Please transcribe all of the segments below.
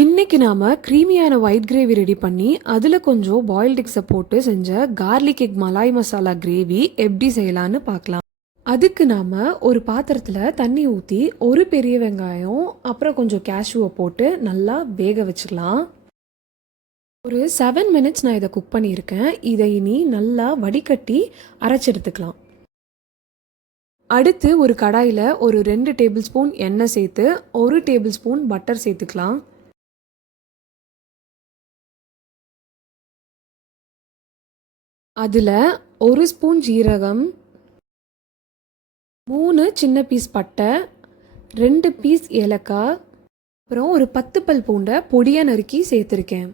இன்னைக்கு நாம க்ரீமியான white gravy ready பண்ணி அதில் கொஞ்சம் பாயில்ட் எக்ஸை போட்டு செஞ்ச garlic egg malai masala gravy எப்படி செய்யலான்னு பார்க்கலாம். அதுக்கு நாம ஒரு பாத்திரத்தில் தண்ணி ஊற்றி ஒரு பெரிய வெங்காயம் அப்புறம் கொஞ்சம் கேஷ்யூவை போட்டு நல்லா வேக வச்சுக்கலாம். ஒரு 7 மினிட்ஸ் நான் இதை குக் பண்ணியிருக்கேன். இதை இனி நல்லா வடிகட்டி அரைச்செடுத்துக்கலாம். அடுத்து ஒரு கடாயில் ஒரு 2 டேபிள் ஸ்பூன் எண்ணெய் சேர்த்து 1 டேபிள் ஸ்பூன் பட்டர் சேர்த்துக்கலாம். அதில் 1 ஸ்பூன் ஜீரகம், 3 சின்ன பீஸ் பட்டை, 2 பீஸ் ஏலக்காய், அப்புறம் ஒரு 10 பல் பூண்டை பொடியாக நறுக்கி சேர்த்துருக்கேன்.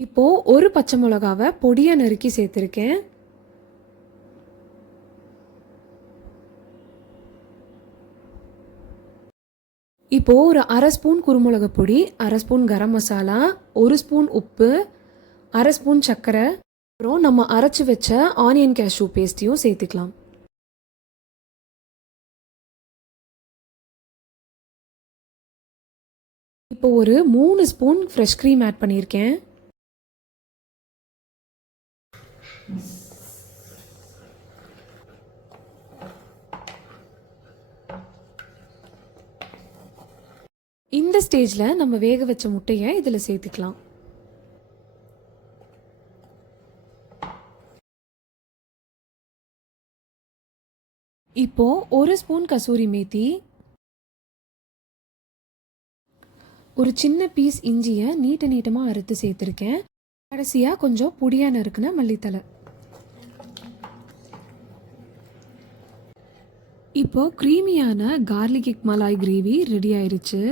இப்போது ஒரு பச்சை மிளகாவை பொடியாக நறுக்கி சேர்த்துருக்கேன். இப்போது ஒரு அரை ஸ்பூன் குருமிளகு பொடி, அரை ஸ்பூன் கரம் மசாலா, 1 ஸ்பூன் உப்பு, அரை ஸ்பூன் சர்க்கரை, அப்புறம் நம்ம அரைச்சி வச்ச ஆனியன் கேஷ்யூ பேஸ்ட்டையும் சேர்த்துக்கலாம். இப்போ ஒரு 3 ஸ்பூன் ஃப்ரெஷ் க்ரீம் ஆட் பண்ணியிருக்கேன். இந்த ஸ்டேஜில் நம்ம வேக வச்ச முட்டையை இதில் சேர்த்துக்கலாம். இப்போ 1 ஸ்பூன் கசூரி மேத்தி, ஒரு சின்ன பீஸ் இஞ்சியை நீட்டமாக அறுத்து சேர்த்துருக்கேன். கடைசியாக கொஞ்சம் பொடியாக நறுக்குன மல்லித்தலை. இப்போ க்ரீமியான garlic egg malai gravy ready ஆயிடுச்சு.